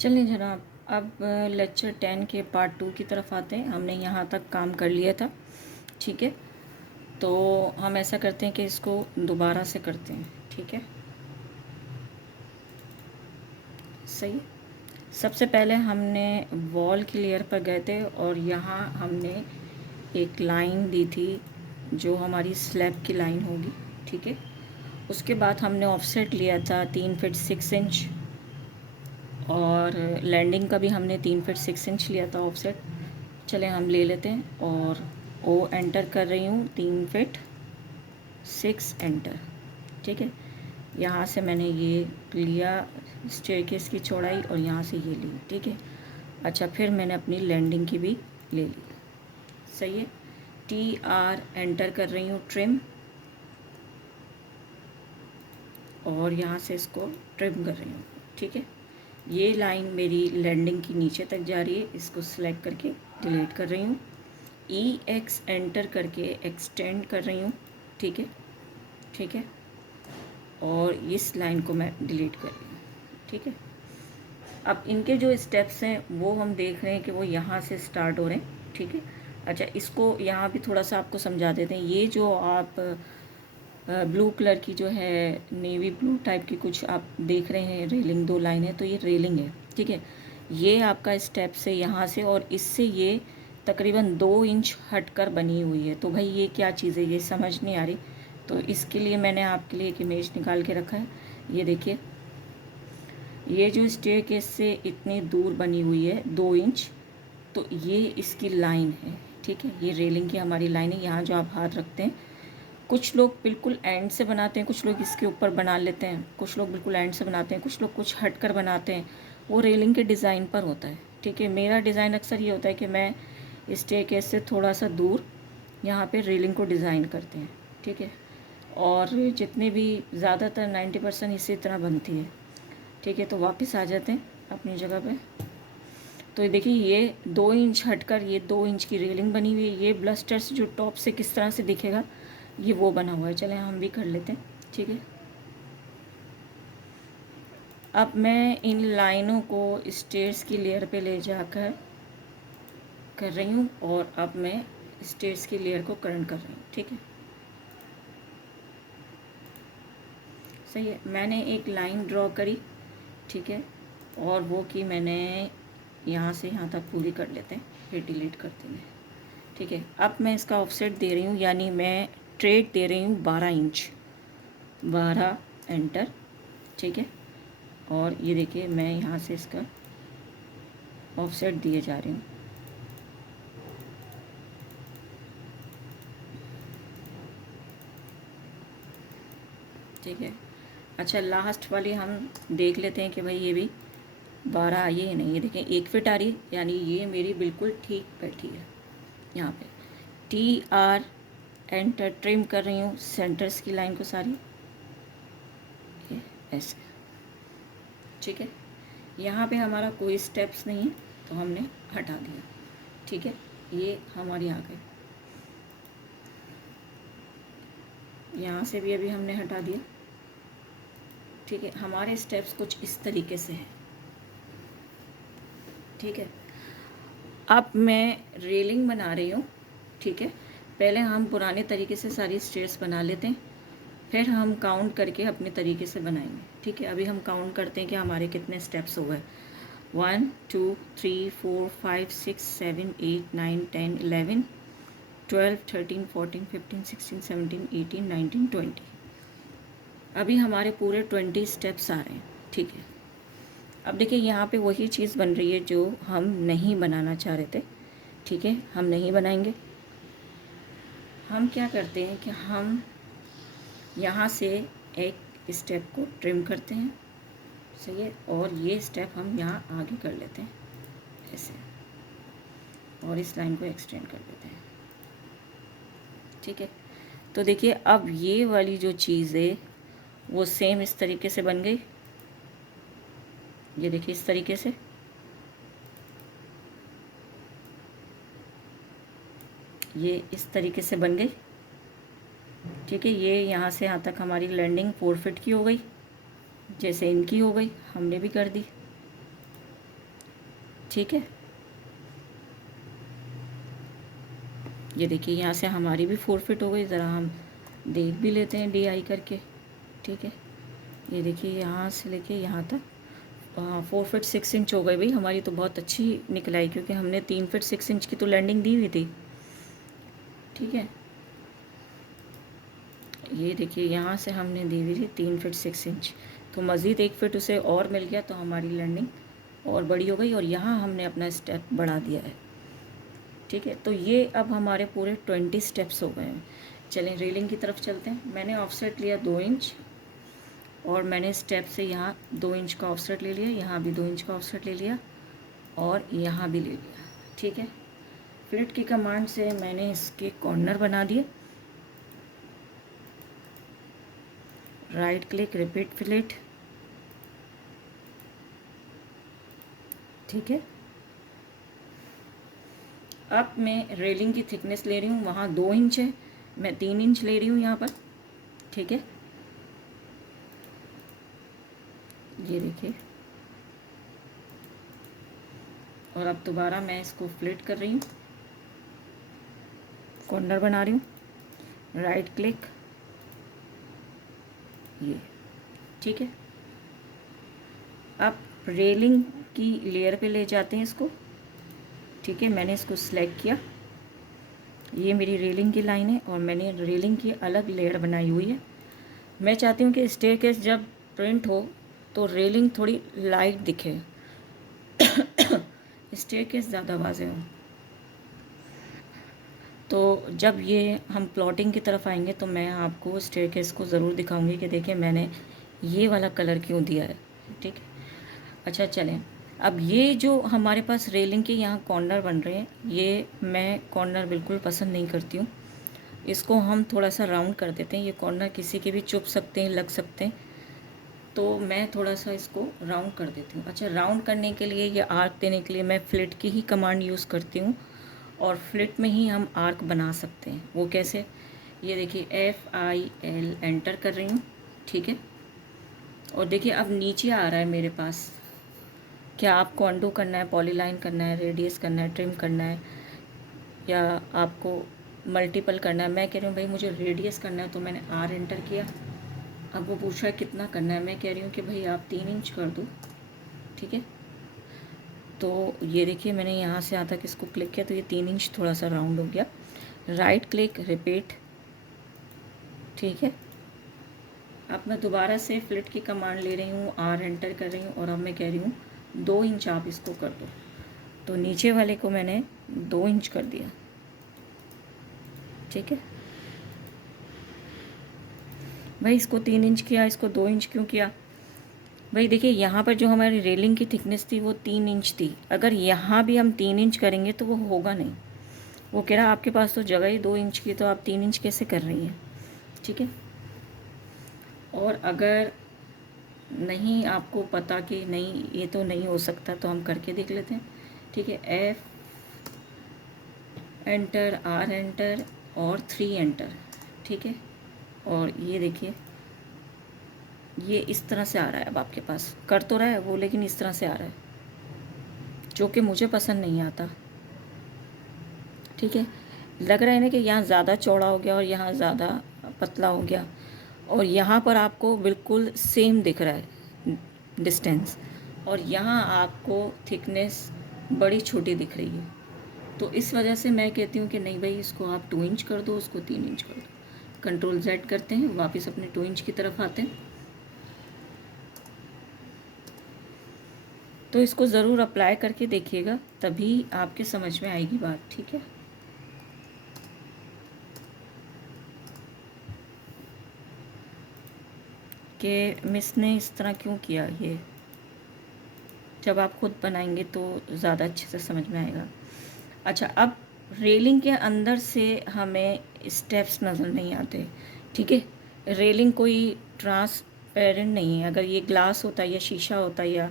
चलिए जनाब, अब लेक्चर 10 के पार्ट 2 की तरफ आते हैं। हमने यहाँ तक काम कर लिया था, ठीक है। तो हम ऐसा करते हैं कि इसको दोबारा से करते हैं, ठीक है। सही। सबसे पहले हमने वॉल की लेयर पर गए थे और यहाँ हमने एक लाइन दी थी जो हमारी स्लैब की लाइन होगी, ठीक है। उसके बाद हमने ऑफसेट लिया था 3 फीट 6 इंच और लैंडिंग का भी हमने 3 फीट 6 इंच लिया था ऑफसेट। चले हम ले लेते हैं और ओ एंटर कर रही हूँ 3 फीट 6 एंटर, ठीक है। यहाँ से मैंने ये लिया स्टेयरकेस की चौड़ाई और यहाँ से ये ली, ठीक है। अच्छा, फिर मैंने अपनी लैंडिंग की भी ले ली, सही है। टी आर एंटर कर रही हूँ ट्रिम और यहाँ से इसको ट्रिम कर रही हूँ, ठीक है। ये लाइन मेरी लैंडिंग की नीचे तक जा रही है, इसको सिलेक्ट करके डिलीट कर रही हूँ। ई एक्स एंटर करके एक्सटेंड कर रही हूँ, ठीक है, ठीक है। और इस लाइन को मैं डिलीट कर रही हूँ, ठीक है। अब इनके जो स्टेप्स हैं वो हम देख रहे हैं कि वो यहाँ से स्टार्ट हो रहे हैं, ठीक है। अच्छा, इसको यहाँ भी थोड़ा सा आपको समझा देते हैं। ये जो आप ब्लू कलर की जो है नेवी ब्लू टाइप की कुछ आप देख रहे हैं रेलिंग, 2 लाइन है, तो ये रेलिंग है, ठीक है। ये आपका स्टेप से यहाँ से और इससे ये तकरीबन 2 इंच हटकर बनी हुई है। तो भाई ये क्या चीज़ है, ये समझ नहीं आ रही। तो इसके लिए मैंने आपके लिए एक इमेज निकाल के रखा है। ये देखिए, ये जो स्टेयरकेस से इतनी दूर बनी हुई है 2 इंच, तो ये इसकी लाइन है, ठीक है। ये रेलिंग की हमारी लाइन है। यहाँ जो आप हाथ रखते हैं, कुछ लोग बिल्कुल एंड से बनाते हैं, कुछ लोग इसके ऊपर बना लेते हैं, कुछ लोग बिल्कुल एंड से बनाते हैं, कुछ लोग कुछ हट कर बनाते हैं। वो रेलिंग के डिज़ाइन पर होता है, ठीक है। मेरा डिज़ाइन अक्सर ये होता है कि मैं स्टेयरकेस से थोड़ा सा दूर यहाँ पे रेलिंग को डिज़ाइन करते हैं, ठीक है। और जितने भी ज़्यादातर 90% इसी तरह बनती है, ठीक है। तो वापस आ जाते हैं अपनी जगह पे। तो ये देखिए, ये 2 इंच हटकर ये 2 इंच की रेलिंग बनी हुई है। ये ब्लस्टर्स जो टॉप से किस तरह से दिखेगा, ये वो बना हुआ है। चलें हम भी कर लेते हैं, ठीक है। अब मैं इन लाइनों को स्टेयर्स की लेयर पे ले जाकर कर रही हूँ और अब मैं स्टेयर्स की लेयर को करंट कर रही हूँ, ठीक है। सही है, मैंने एक लाइन ड्रॉ करी, ठीक है। और वो की मैंने यहाँ से यहाँ तक पूरी कर लेते हैं, फिर डिलीट करते हैं, ठीक है। अब मैं इसका ऑफसेट दे रही हूँ, यानी मैं ट्रेड दे रही हूँ 12 इंच, 12 एंटर, ठीक है। और ये देखिए, मैं यहाँ से इसका ऑफसेट दिए जा रही हूँ, ठीक है। अच्छा, लास्ट वाली हम देख लेते हैं कि भाई ये भी 12 आई है नहीं। ये देखें 1 फिट आ रही है, यानी ये मेरी बिल्कुल ठीक बैठी है। यहाँ पे टी आर एंटर ट्रिम कर रही हूँ सेंटर्स की लाइन को सारी, ये ऐसे, ठीक है। यहाँ पे हमारा कोई स्टेप्स नहीं है तो हमने हटा दिया, ठीक है। ये हमारी आ गई, यहाँ से भी अभी हमने हटा दिया, ठीक है। हमारे स्टेप्स कुछ इस तरीके से हैं, ठीक है। अब मैं रेलिंग बना रही हूँ, ठीक है। पहले हम पुराने तरीके से सारी स्टेयर्स बना लेते हैं, फिर हम काउंट करके अपने तरीके से बनाएंगे, ठीक है। अभी हम काउंट करते हैं कि हमारे कितने स्टेप्स हो गए। 1 2 3 4 5 6 7 8 9 10 11 12 13 14 15 16 17 18 19 20। अभी हमारे पूरे 20 स्टेप्स आ रहे हैं, ठीक है। अब देखिए, यहाँ पे वही चीज़ बन रही है जो हम नहीं बनाना चाह रहे थे, ठीक है। हम नहीं बनाएंगे। हम क्या करते हैं कि हम यहाँ से एक स्टेप को ट्रिम करते हैं, सही है। और ये स्टेप हम यहाँ आगे कर लेते हैं ऐसे, और इस लाइन को एक्सटेंड कर देते हैं, ठीक है। तो देखिए, अब ये वाली जो चीज़ है वो सेम इस तरीके से बन गई। ये देखिए, इस तरीके से, ये इस तरीके से बन गई, ठीक है। ये यहाँ से यहाँ तक हमारी लैंडिंग 4 फीट की हो गई, जैसे इनकी हो गई, हमने भी कर दी, ठीक है, ये देखिए यहाँ से हमारी भी 4 फीट हो गई। ज़रा हम देख भी लेते हैं DI करके। ठीक है, ये देखिए यहाँ से लेके यहाँ तक 4 फीट 6 इंच हो गई भाई हमारी, तो बहुत अच्छी निकल आई क्योंकि हमने 3 फीट 6 इंच की तो लैंडिंग दी हुई थी। ठीक है, ये देखिए यहाँ से हमने दी हुई थी 3 फीट 6 इंच, तो मज़ीद 1 फीट उसे और मिल गया तो हमारी लैंडिंग और बड़ी हो गई, और यहाँ हमने अपना स्टेप बढ़ा दिया है। ठीक है, तो ये अब हमारे पूरे 20 स्टेप्स हो गए हैं। चलें रेलिंग की तरफ चलते हैं। मैंने ऑफसेट लिया 2 इंच, और मैंने स्टेप से यहाँ 2 इंच का ऑफसेट ले लिया, यहाँ भी 2 इंच का ऑफसेट ले लिया, और यहाँ भी ले लिया। ठीक है, फ्लिट की कमांड से मैंने इसके कॉर्नर बना दिए। Right click, repeat fleet. ठीक है, अब मैं रेलिंग की थिकनेस ले रही हूँ, वहाँ 2 इंच है, मैं 3 इंच ले रही हूँ यहाँ पर। ठीक है, ये देखिए, और अब दोबारा मैं इसको फ्लिट कर रही हूँ, कॉर्नर बना रही हूँ, राइट क्लिक, ये। ठीक है, अब रेलिंग की लेयर पे ले जाते हैं इसको। ठीक है, मैंने इसको सिलेक्ट किया, ये मेरी रेलिंग की लाइन है, और मैंने रेलिंग की अलग लेयर बनाई हुई है। मैं चाहती हूँ कि स्टेयरकेस जब प्रिंट हो तो रेलिंग थोड़ी लाइट दिखे, स्टेयरकेस ज़्यादा वाज़ेह हो। तो जब ये हम प्लॉटिंग की तरफ आएंगे तो मैं आपको स्टेयरकेस को ज़रूर दिखाऊंगी कि देखिए मैंने ये वाला कलर क्यों दिया है। ठीक है, अच्छा चलें, अब ये जो हमारे पास रेलिंग के यहाँ कॉर्नर बन रहे हैं, ये मैं कॉर्नर बिल्कुल पसंद नहीं करती हूँ। इसको हम थोड़ा सा राउंड कर देते हैं। ये कॉर्नर किसी के भी चुभ सकते हैं, लग सकते हैं, तो मैं थोड़ा सा इसको राउंड कर देती हूँ। अच्छा, राउंड करने के लिए या आर्क देने के लिए मैं फ्लिट की ही कमांड यूज़ करती हूँ, और फ्लिट में ही हम आर्क बना सकते हैं। वो कैसे, ये देखिए FIL एंटर कर रही हूँ। ठीक है, और देखिए अब नीचे आ रहा है मेरे पास। क्या आपको अंडू करना है, पॉलीलाइन करना है, रेडियस करना है, ट्रिम करना है, या आपको मल्टीपल करना है? मैं कह रही हूँ भाई मुझे रेडियस करना है, तो मैंने R एंटर किया। अब वो पूछ रहा है कितना करना है, मैं कह रही हूँ कि भाई आप 3 इंच कर दो। ठीक है, तो ये देखिए मैंने यहाँ से आता किसको क्लिक किया तो ये 3 इंच थोड़ा सा राउंड हो गया। Right click, repeat. ठीक है, अब मैं दोबारा से फ्लिट की कमांड ले रही हूँ, R एंटर कर रही हूँ, और अब मैं कह रही हूँ 2 इंच आप इसको कर दो। तो नीचे वाले को मैंने 2 इंच कर दिया। ठीक है, भाई इसको 3 इंच किया, इसको 2 इंच क्यों किया? भाई देखिए यहाँ पर जो हमारी रेलिंग की थिकनेस थी वो 3 इंच थी। अगर यहाँ भी हम 3 इंच करेंगे तो वो होगा नहीं। वो कह रहा आपके पास तो जगह ही 2 इंच की, तो आप 3 इंच कैसे कर रही हैं? ठीक है, और अगर नहीं आपको पता कि नहीं ये तो नहीं हो सकता, तो हम करके देख लेते हैं। ठीक है, F एंटर, R एंटर, और 3 एंटर। ठीक है, और ये देखिए ये इस तरह से आ रहा है। अब आपके पास कर तो रहा है वो, लेकिन इस तरह से आ रहा है, जो कि मुझे पसंद नहीं आता। ठीक है, लग रहा है ना कि यहाँ ज़्यादा चौड़ा हो गया और यहाँ ज़्यादा पतला हो गया, और यहाँ पर आपको बिल्कुल सेम दिख रहा है डिस्टेंस, और यहाँ आपको थिकनेस बड़ी छोटी दिख रही है। तो इस वजह से मैं कहती हूँ कि नहीं भाई इसको आप 2 इंच कर दो, उसको 3 इंच कर दो। कंट्रोल Z करते हैं, वापस अपने 2 इंच की तरफ आते हैं। तो इसको ज़रूर अप्लाई करके देखिएगा, तभी आपके समझ में आएगी बात। ठीक है, कि मिस ने इस तरह क्यों किया, ये जब आप खुद बनाएंगे तो ज़्यादा अच्छे से समझ में आएगा। अच्छा, अब रेलिंग के अंदर से हमें स्टेप्स नज़र नहीं आते। ठीक है, रेलिंग कोई ट्रांसपेरेंट नहीं है। अगर ये ग्लास होता या शीशा होता या,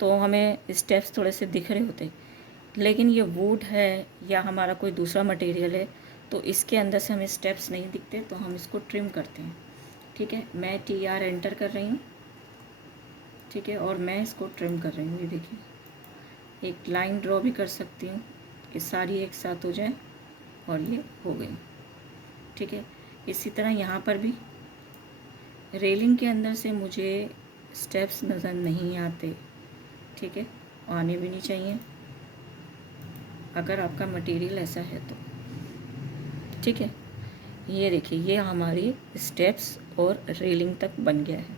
तो हमें स्टेप्स थोड़े से दिख रहे होते, लेकिन ये वुड है या हमारा कोई दूसरा मटेरियल है, तो इसके अंदर से हमें स्टेप्स नहीं दिखते, तो हम इसको ट्रिम करते हैं। ठीक है, मैं TR एंटर कर रही हूँ। ठीक है, और मैं इसको ट्रिम कर रही हूँ, ये देखिए एक लाइन ड्रॉ भी कर सकती हूँ कि सारी एक साथ हो जाए और ये हो गई। ठीक है, इसी तरह यहाँ पर भी रेलिंग के अंदर से मुझे स्टेप्स नज़र नहीं आते। ठीक है, आने भी नहीं चाहिए अगर आपका मटेरियल ऐसा है तो। ठीक है, ये देखिए ये हमारी स्टेप्स और रेलिंग तक बन गया है।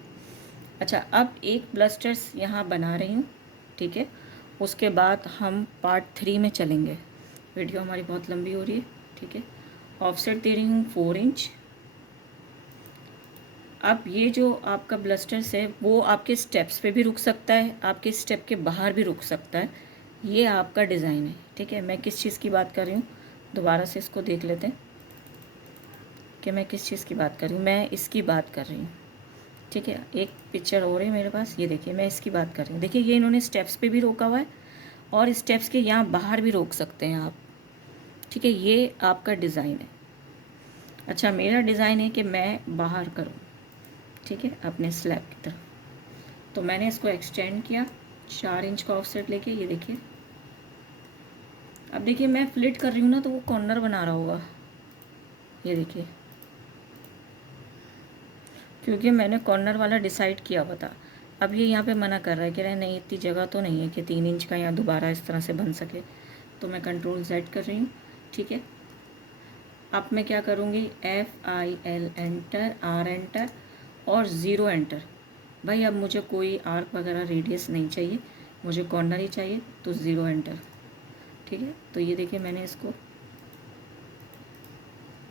अच्छा, अब एक ब्लस्टर्स यहाँ बना रही हूँ। ठीक है, उसके बाद हम पार्ट 3 में चलेंगे। वीडियो हमारी बहुत लंबी हो रही है। ठीक है, ऑफसेट दे रही हूँ 4 इंच। अब ये जो आपका ब्लस्टर्स है वो आपके स्टेप्स पे भी रुक सकता है, आपके स्टेप के बाहर भी रुक सकता है। ये आपका डिज़ाइन है। ठीक है, मैं किस चीज़ की बात कर रही हूँ, दोबारा से इसको देख लेते हैं कि मैं किस चीज़ की बात कर रही हूँ। मैं इसकी बात कर रही हूँ। ठीक है, एक पिक्चर और है मेरे पास, ये देखिए मैं इसकी बात कर रही हूँ। देखिए ये इन्होंने स्टेप्स पे भी रोका हुआ है और स्टेप्स के यहाँ बाहर भी रोक सकते हैं आप। ठीक है, ये आपका डिज़ाइन है। अच्छा, मेरा डिज़ाइन है कि मैं बाहर करूँ। ठीक है, अपने स्लैब की तरफ, तो मैंने इसको एक्सटेंड किया 4 इंच का ऑफसेट लेके। ये देखिए, अब देखिए मैं फ्लिट कर रही हूँ ना तो वो कॉर्नर बना रहा होगा। ये देखिए, क्योंकि मैंने कॉर्नर वाला डिसाइड किया हुआ था। अब ये यहाँ पे मना कर रहा है, कह रहा है नहीं इतनी जगह तो नहीं है कि 3 इंच का यहाँ दोबारा इस तरह से बन सके। तो मैं कंट्रोल Z कर रही हूँ। ठीक है, अब मैं क्या करूँगी, FIL एंटर, R एंटर और 0 एंटर। भाई अब मुझे कोई आर्क वगैरह रेडियस नहीं चाहिए, मुझे कॉर्नर ही चाहिए, तो 0 एंटर। ठीक है, तो ये देखिए मैंने इसको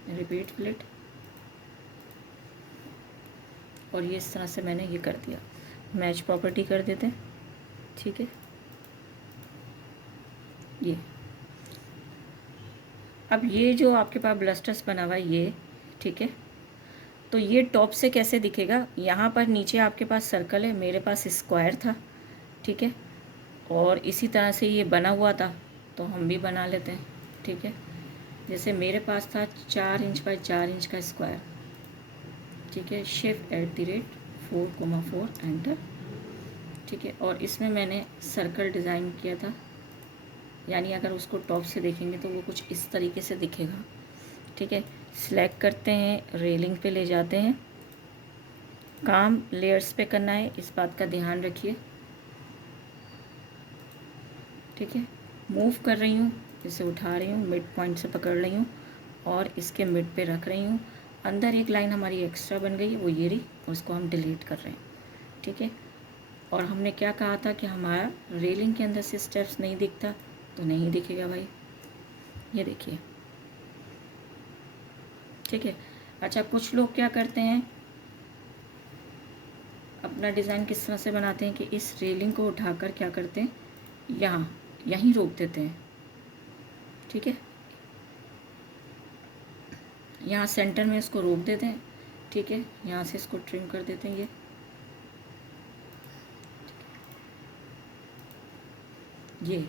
रिपीट फ्लिट और ये इस तरह से मैंने ये कर दिया। मैच प्रॉपर्टी कर देते हैं। ठीक है, ये अब ये जो आपके पास ब्लस्टर्स बना हुआ है ये, ठीक है, तो ये टॉप से कैसे दिखेगा, यहाँ पर नीचे आपके पास सर्कल है, मेरे पास स्क्वायर था। ठीक है, और इसी तरह से ये बना हुआ था तो हम भी बना लेते हैं। ठीक है, जैसे मेरे पास था 4 इंच बाई 4 इंच का स्क्वायर। ठीक है, शिफ्ट @4,4 एंटर। ठीक है, और इसमें मैंने सर्कल डिज़ाइन किया था, यानी अगर उसको टॉप से देखेंगे तो वो कुछ इस तरीके से दिखेगा। ठीक है, सिलेक्ट करते हैं, रेलिंग पे ले जाते हैं। काम लेयर्स पे करना है, इस बात का ध्यान रखिए। ठीक है, मूव कर रही हूँ, इसे उठा रही हूँ, मिड पॉइंट से पकड़ रही हूँ और इसके मिड पे रख रही हूँ। अंदर एक लाइन हमारी एक्स्ट्रा बन गई, वो ये रही, उसको हम डिलीट कर रहे हैं। ठीक है, और हमने क्या कहा था कि हमारा रेलिंग के अंदर से स्टेप्स नहीं दिखता, तो नहीं दिखेगा भाई। ये देखिए, ठीक है। अच्छा, कुछ लोग क्या करते हैं, अपना डिज़ाइन किस तरह से बनाते हैं कि इस रेलिंग को उठाकर क्या करते हैं, यहीं रोक देते हैं। ठीक है, यहाँ सेंटर में इसको रोक देते हैं। ठीक है, यहाँ से इसको ट्रिम कर देते हैं। ये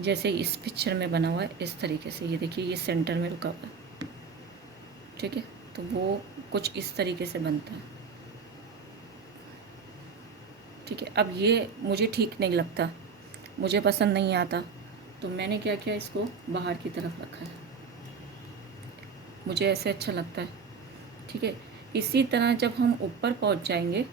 जैसे इस पिक्चर में बना हुआ है इस तरीके से, ये देखिए ये सेंटर में रुका हुआ है। ठीक है, तो वो कुछ इस तरीके से बनता है। ठीक है, अब ये मुझे ठीक नहीं लगता, मुझे पसंद नहीं आता, तो मैंने क्या किया, इसको बाहर की तरफ रखा है, मुझे ऐसे अच्छा लगता है। ठीक है, इसी तरह जब हम ऊपर पहुंच जाएंगे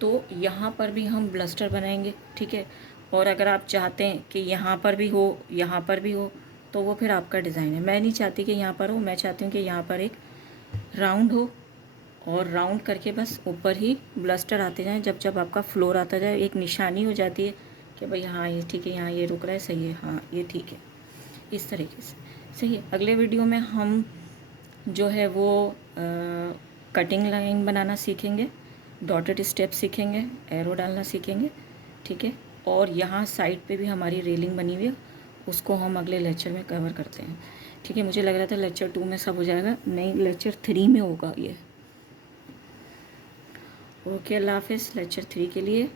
तो यहाँ पर भी हम ब्लस्टर बनाएंगे। ठीक है, और अगर आप चाहते हैं कि यहाँ पर भी हो, यहाँ पर भी हो, तो वो फिर आपका डिज़ाइन है। मैं नहीं चाहती कि यहाँ पर हो, मैं चाहती हूँ कि यहाँ पर एक राउंड हो और राउंड करके बस ऊपर ही ब्लस्टर आते जाएं। जब जब आपका फ्लोर आता जाए एक निशानी हो जाती है कि भाई हाँ ये ठीक है, यहाँ ये रुक रहा है, सही है, हाँ ये ठीक है, इस तरीके से सही है। अगले वीडियो में हम जो है वो कटिंग लाइन बनाना सीखेंगे, डॉटेड स्टेप सीखेंगे, एरो डालना सीखेंगे। ठीक है, और यहाँ साइड पे भी हमारी रेलिंग बनी हुई है, उसको हम अगले लेक्चर में कवर करते हैं। ठीक है, मुझे लग रहा था लेक्चर 2 में सब हो जाएगा, नहीं लेक्चर 3 में होगा ये। ओके, अल्लाह हाफिज़ लेक्चर 3 के लिए।